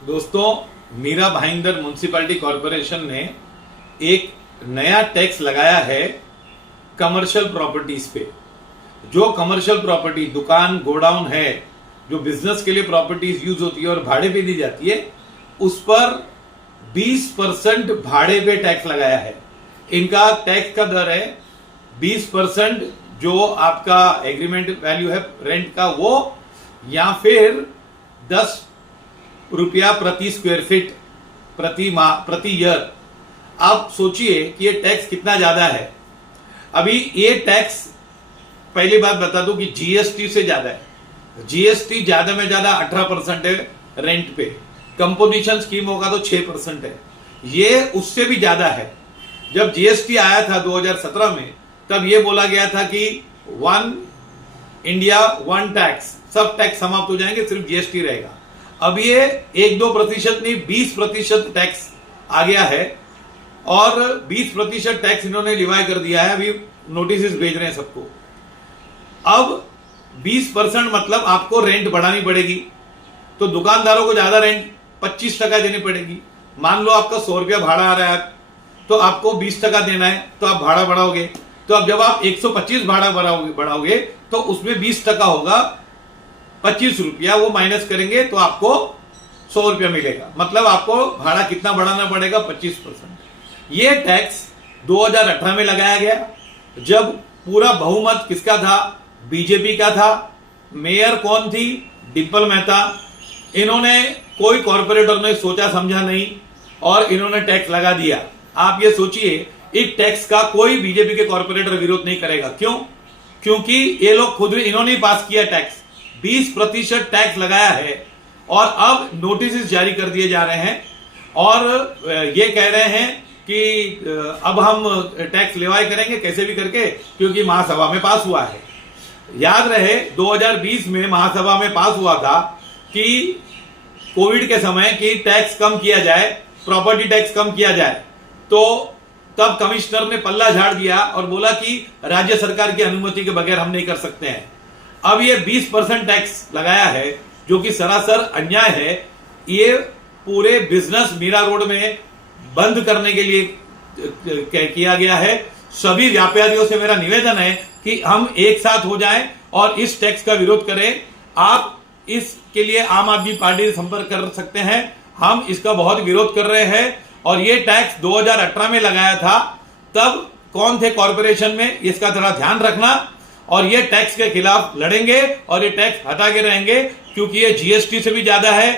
दोस्तों, Meera Bhayandar municipality corporation ने एक नया टैक्स लगाया है कमर्शियल प्रॉपर्टीज पे। जो कमर्शियल प्रॉपर्टी दुकान गोडाउन है, जो बिजनेस के लिए प्रॉपर्टीज यूज होती है और भाड़े पे दी जाती है, उस पर 20% भाड़े पे टैक्स लगाया है। इनका टैक्स का दर है 20%, जो आपका एग्रीमेंट वैल्यू है रेंट का वो, या फिर 10 रुपया प्रति स्क्वायर फीट प्रति माह प्रति ईयर। आप सोचिए कि ये टैक्स कितना ज्यादा है। अभी ये टैक्स, पहली बात बता दूं कि जीएसटी से ज्यादा है। जीएसटी ज्यादा में ज्यादा 18% है रेंट पे, कंपोजिशन स्कीम होगा तो 6% है। ये उससे भी ज्यादा है। जब जीएसटी आया था 2017 में, तब ये बोला गया था कि 1 इंडिया 1 टैक्स, सब टैक्स समाप्त हो जाएंगे, सिर्फ जीएसटी रहेगा। अब ये 1-2% नहीं, 20% टैक्स आ गया है और 20% टैक्स इन्होंने लिवाई कर दिया है। अभी नोटिस भेज रहे हैं सबको। अब 20% मतलब आपको रेंट बढ़ानी पड़ेगी, तो दुकानदारों को ज्यादा रेंट 25% देनी पड़ेगी। मान लो आपका 100 रुपया भाड़ा आ रहा है, तो आपको 20% देना है, तो आप भाड़ा बढ़ाओगे। तो अब जब आप 125 भाड़ा बढ़ाओगे तो उसमें 20% होगा, 25 रुपया वो माइनस करेंगे तो आपको 100 रुपया मिलेगा। मतलब आपको भाड़ा कितना बढ़ाना पड़ेगा? 25%। ये टैक्स 2018 में लगाया गया, जब पूरा बहुमत किसका था? बीजेपी का था। मेयर कौन थी? डिंपल मेहता। इन्होंने, कोई कॉर्पोरेटर ने सोचा समझा नहीं और इन्होंने टैक्स लगा दिया। आप ये सोचिए, इस टैक्स का कोई बीजेपी के कॉर्पोरेटर विरोध नहीं करेगा। क्यों? क्योंकि ये लोग खुद, इन्होंने ही पास किया टैक्स। 20% टैक्स लगाया है और अब नोटिस जारी कर दिए जा रहे हैं और ये कह रहे हैं कि अब हम टैक्स लेवाई करेंगे कैसे भी करके, क्योंकि महासभा में पास हुआ है। याद रहे 2020 में महासभा में पास हुआ था कि कोविड के समय की टैक्स कम किया जाए, प्रॉपर्टी टैक्स कम किया जाए, तो तब कमिश्नर ने पल्ला झाड़ दिया और बोला कि राज्य सरकार की अनुमति के बगैर हम नहीं कर सकते हैं। अब ये 20% टैक्स लगाया है, जो कि सरासर अन्याय है। ये पूरे बिजनेस मीरा रोड में बंद करने के लिए किया गया है। सभी व्यापारियों से मेरा निवेदन है कि हम एक साथ हो जाएं और इस टैक्स का विरोध करें। आप इसके लिए आम आदमी पार्टी से संपर्क कर सकते हैं। हम इसका बहुत विरोध कर रहे हैं और ये टैक्स 2018 में लगाया था, तब कौन थे कॉर्पोरेशन में, इसका थोड़ा ध्यान रखना। और ये टैक्स के खिलाफ लड़ेंगे और ये टैक्स हटा के रहेंगे, क्योंकि ये जीएसटी से भी ज्यादा है,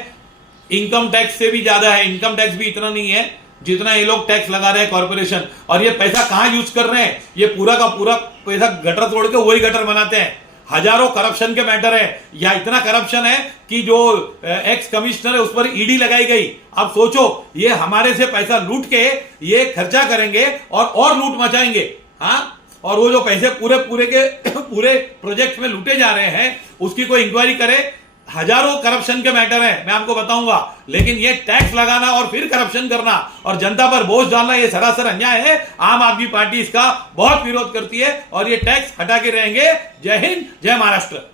इनकम टैक्स से भी ज्यादा है। इनकम टैक्स भी इतना नहीं है जितना ये लोग टैक्स लगा रहे हैं कॉर्पोरेशन। और ये पैसा कहां यूज कर रहे हैं? ये पूरा का पूरा पैसा गटर तोड़ के वही गटर बनाते हैं। हजारों करप्शन के मैटर है, या इतना करप्शन है कि जो एक्स कमिश्नर है उस पर ईडी लगाई गई। अब सोचो, ये हमारे से पैसा लूट के ये खर्चा करेंगे और लूट मचाएंगे। हाँ, और वो जो पैसे पूरे के पूरे प्रोजेक्ट में लूटे जा रहे हैं, उसकी कोई इंक्वायरी करे। हजारों करप्शन के मैटर है, मैं आपको बताऊंगा। लेकिन ये टैक्स लगाना और फिर करप्शन करना और जनता पर बोझ डालना, ये सरासर अन्याय है। आम आदमी पार्टी इसका बहुत विरोध करती है और ये टैक्स हटा के रहेंगे। जय हिंद, जय महाराष्ट्र।